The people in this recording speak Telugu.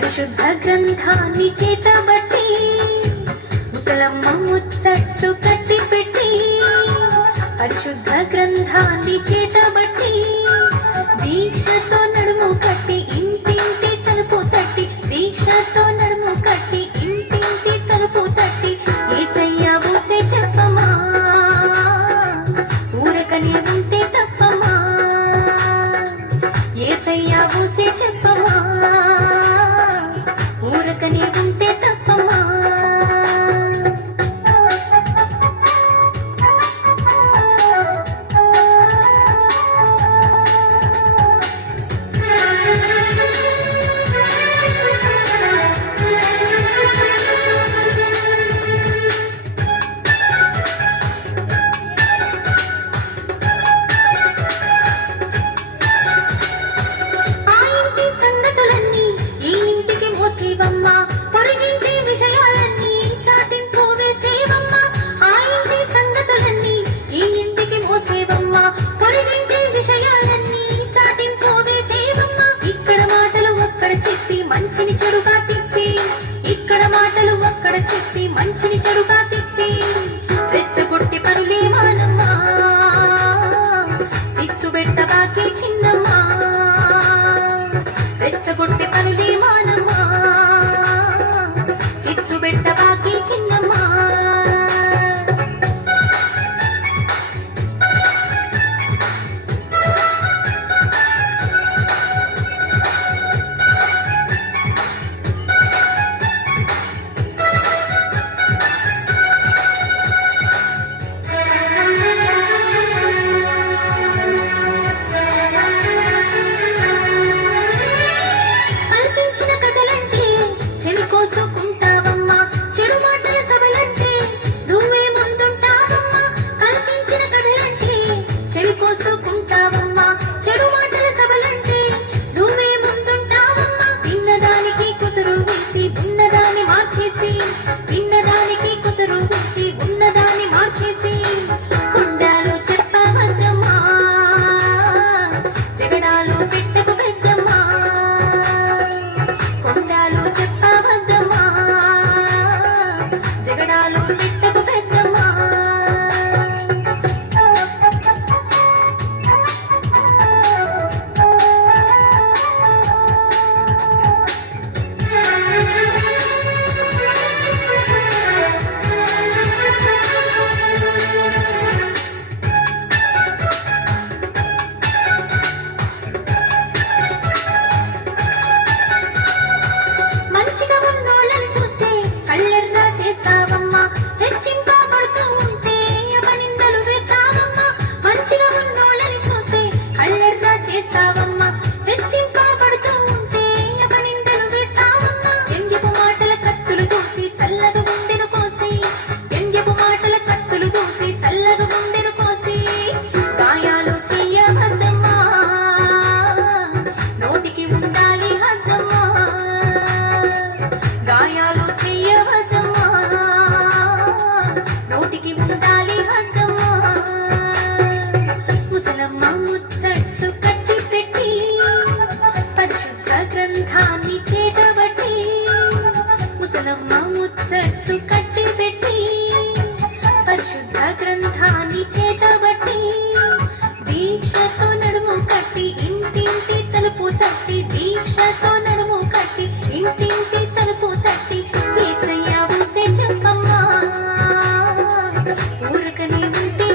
పరిశుద్ధ గ్రంథాన్ని చేతబట్టి ముసలమ్మ ముచ్చట్టు కట్టి పెట్టి పరిశుద్ధ గ్రంథాన్ని చేతబట్టి దీక్షతో నడుము కట్టి ఇంటింటి తలుపు తట్టి దీక్షతో నడుము కట్టి ఇంటింటి తలుపు తట్టి యేసయ్య ఊసే చెప్పమా ఊరకనే ఉంటే తప్పమా యేసయ్య ఊసే చెప్పమా ఊరకనే ఉంటే తప్పమా మంచిని చెడుగా తిప్పి ఇక్కడ మాటలు అక్కడ చెప్పి మంచిని చెడుగా తిప్పి రెచ్చగొట్టి పరులే మానమ్మా చిచ్చు పెట్ట బాకీ చిన్నమ్మా రెచ్చగొట్టి పరులే మానమ్మా చిచ్చు పెట్ట బాకీ చిన్నమ్మా విన్నదానికి కుదురు వేసి ఉన్నదాన్ని మార్చేసి కొండాలు చెప్పవద్దమ్మా జగడాలు పెట్టకు పెద్దమ్మా కొండాలు చెప్పవద్దమ్మా జగడాలు పెట్టకు పెద్దమ్మా గాయాలు చెయ్యవద్దమ్మా నోటికి ఉండాలి హద్దమ్మా ముసలమ్మ ముచ్చట్టు కట్టి పెట్టి పరిశుద్ధ గ్రంథాన్ని చేతబట్టి ముసలమ్మ ముచ్చట్టు కట్టి పెట్టి పరిశుద్ధ గ్రంథాన్ని చేతబట్టి దీక్షతో నడుము కట్టి ఇంటింటి తలుపు తట్టి దీక్షతో నడుము కట్టి ఇంటింటి తలుపు తట్టి యేసయ్య ఊసే చెప్పమ్మా ఊరకనే ఉంటే